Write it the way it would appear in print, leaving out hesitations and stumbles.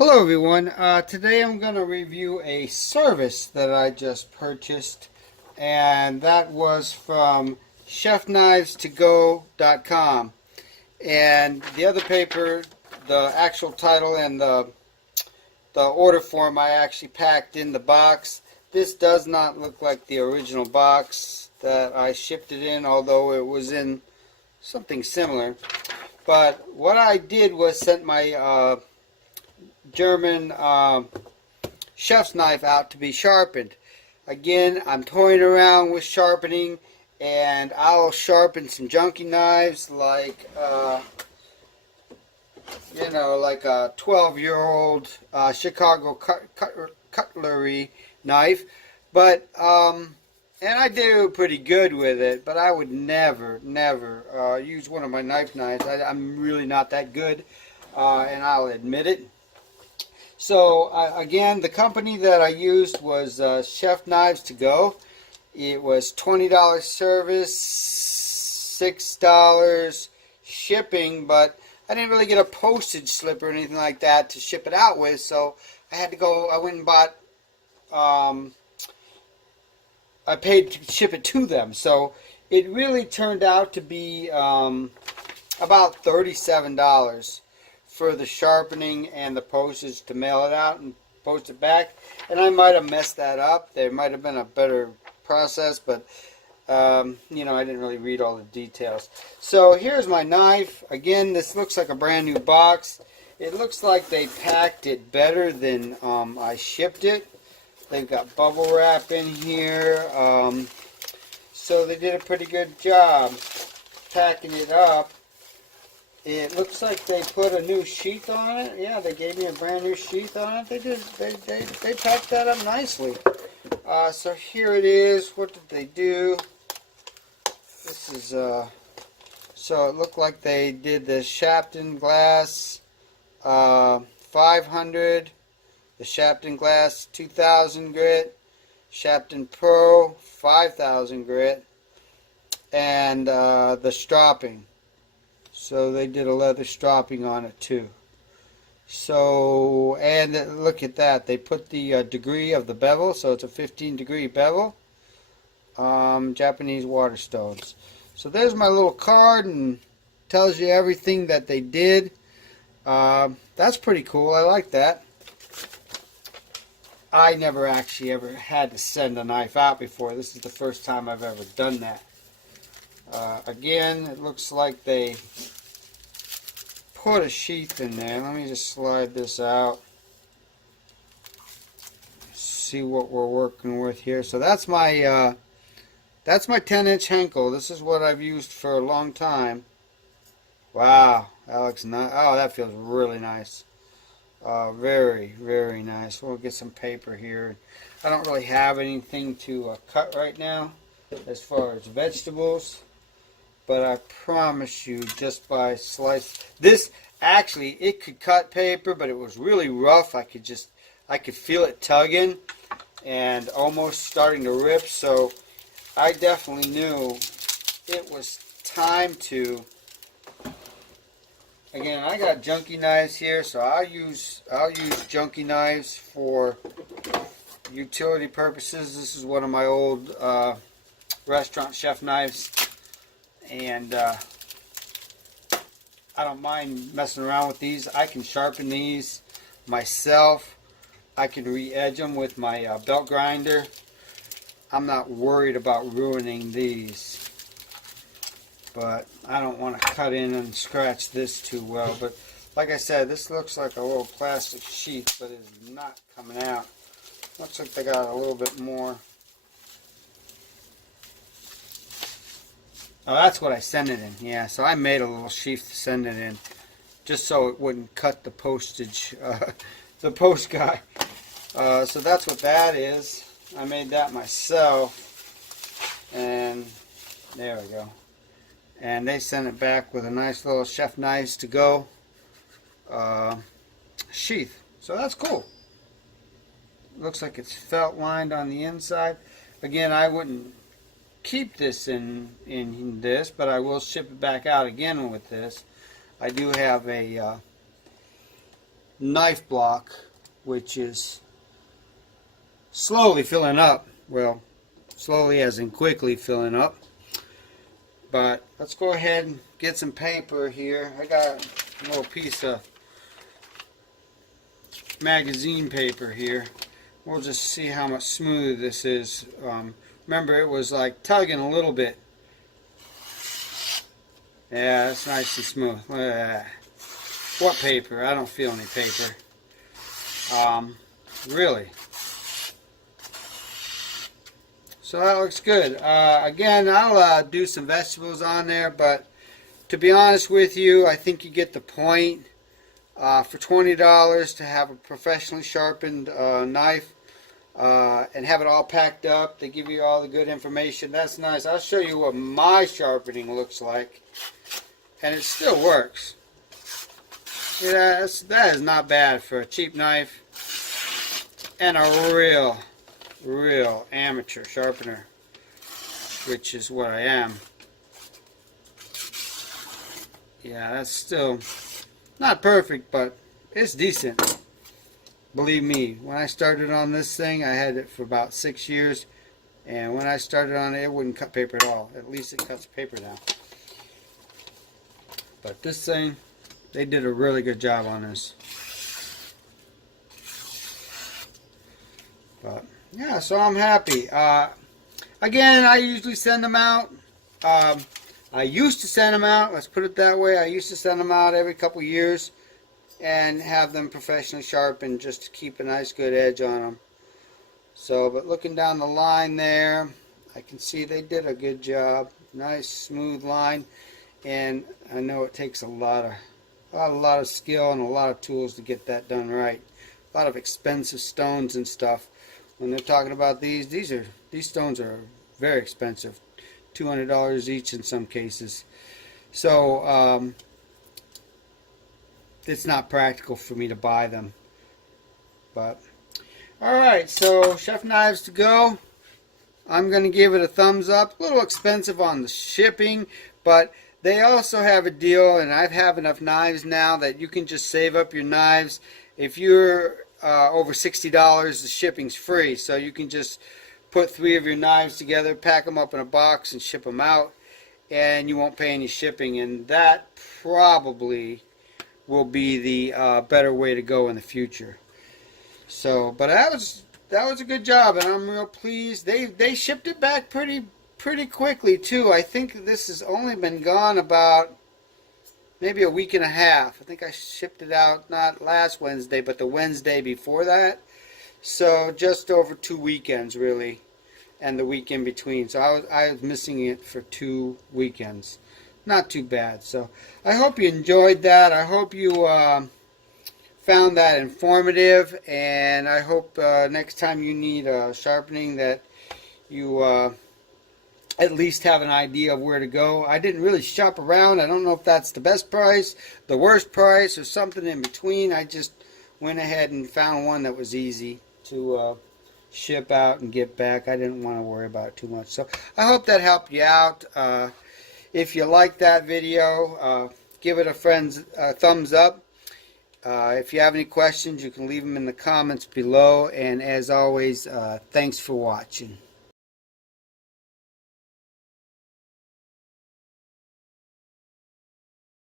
Hello everyone. Today I'm going to review a service that I just purchased, and that was from chefknivestogO.com. And the other paper, the actual title and the order form I actually packed in the box. This does not look like the original box that I shipped it in, although it was in something similar. But what I did was sent my German chef's knife out to be sharpened. Again, I'm toying around with sharpening, and I'll sharpen some junky knives like like a 12-year-old Chicago cutlery knife. But and I do pretty good with it, but I would never use one of my knives. I'm really not that good, and I'll admit it. So again, the company that I used was Chef Knives to Go. It was $20 service, $6 shipping, but I didn't really get a postage slip or anything like that to ship it out with, so I had to go. I went and bought. I paid to ship it to them, so it really turned out to be about $37 for the sharpening and the postage to mail it out and post it back. And I might have messed that up. There might have been a better process, but I didn't really read all the details. So here's my knife. Again, this looks like a brand new box. It looks like they packed it better than I shipped it. They've got bubble wrap in here, so they did a pretty good job packing it up. It looks like they put a new sheath on it. Yeah, they gave me a brand new sheath on it. They packed that up nicely. So here it is. What did they do? This is so it looked like they did the sharpened glass 500, the sharpened glass 2000 grit, sharpened pro 5000 grit, and the stropping. So they did a leather stropping on it too. So, and look at that. They put the degree of the bevel, so it's a 15-degree bevel. Japanese water stones. So there's my little card, and tells you everything that they did. That's pretty cool. I like that. I never actually ever had to send a knife out before. This is the first time I've ever done that. Again, it looks like they put a sheath in there. Let me just slide this out. See what we're working with here. So that's my 10-inch Henkel. This is what I've used for a long time. Wow, that looks nice. Oh, that feels really nice. Very, very nice. We'll get some paper here. I don't really have anything to cut right now as far as vegetables. But I promise you, just by this actually, it could cut paper, but it was really rough. I could feel it tugging and almost starting to rip. So I definitely knew it was time to. Again, I got junky knives here, so I'll use junky knives for utility purposes. This is one of my old restaurant chef knives. And I don't mind messing around with these. I can sharpen these myself. I can re-edge them with my belt grinder. I'm not worried about ruining these. But I don't want to cut in and scratch this too well. But like I said, this looks like a little plastic sheath, but it's not coming out. Looks like they got a little bit more. Oh, that's what I sent it in. Yeah, so I made a little sheath to send it in, just so it wouldn't cut the postage, the post guy. So that's what that is. I made that myself, and there we go. And they sent it back with a nice little Chef Knives to Go sheath. So that's cool. Looks like it's felt lined on the inside. Again, I wouldn't keep this in this, but I will ship it back out again with this. I do have a knife block, which is slowly filling up. Well, slowly as in quickly filling up. But let's go ahead and get some paper here. I got a little piece of magazine paper here. We'll just see how much smoother this is. Remember, it was like tugging a little bit. Yeah, that's nice and smooth. Look at that. What paper? I don't feel any paper. Really. So that looks good. Again, I'll do some vegetables on there, but to be honest with you, I think you get the point. For $20 to have a professionally sharpened knife and have it all packed up, they give you all the good information. That's nice. I'll show you what my sharpening looks like, and it still works. Yeah, that is not bad for a cheap knife and a real amateur sharpener, which is what I am. Yeah, that's still not perfect, but it's decent. Believe me, when I started on this thing, I had it for about 6 years, and when I started on it, it wouldn't cut paper at all. At least it cuts paper now. But this thing, they did a really good job on this. But yeah, so I'm happy. Again, I usually send them out. I used to send them out, let's put it that way. I used to send them out every couple years and have them professionally sharpened just to keep a nice good edge on them. So, but looking down the line there, I can see they did a good job. Nice smooth line, and I know it takes a lot of skill and a lot of tools to get that done right. A lot of expensive stones and stuff. When they're talking about these stones are very expensive. $200 each in some cases. So it's not practical for me to buy them. But alright, so chef knives to go. I'm going to give it a thumbs up. A little expensive on the shipping, but they also have a deal, and I have enough knives now that you can just save up your knives. If you're over $60, the shipping's free, so you can just put 3 of your knives together, pack them up in a box, and ship them out, and you won't pay any shipping. And that probably will be the better way to go in the future. So, but that was a good job, and I'm real pleased. They shipped it back pretty quickly too. I think this has only been gone about maybe a week and a half. I think I shipped it out not last Wednesday, but the Wednesday before that. So just over 2 weekends really, and the week in between. So I was missing it for 2 weekends. Not too bad. So I hope you enjoyed that. I hope you found that informative, and I hope next time you need sharpening that you at least have an idea of where to go. I didn't really shop around. I don't know if that's the best price, the worst price, or something in between. I just went ahead and found one that was easy to ship out and get back. I didn't want to worry about it too much. So I hope that helped you out. If you like that video, give it a thumbs up. If you have any questions, you can leave them in the comments below. And as always, thanks for watching.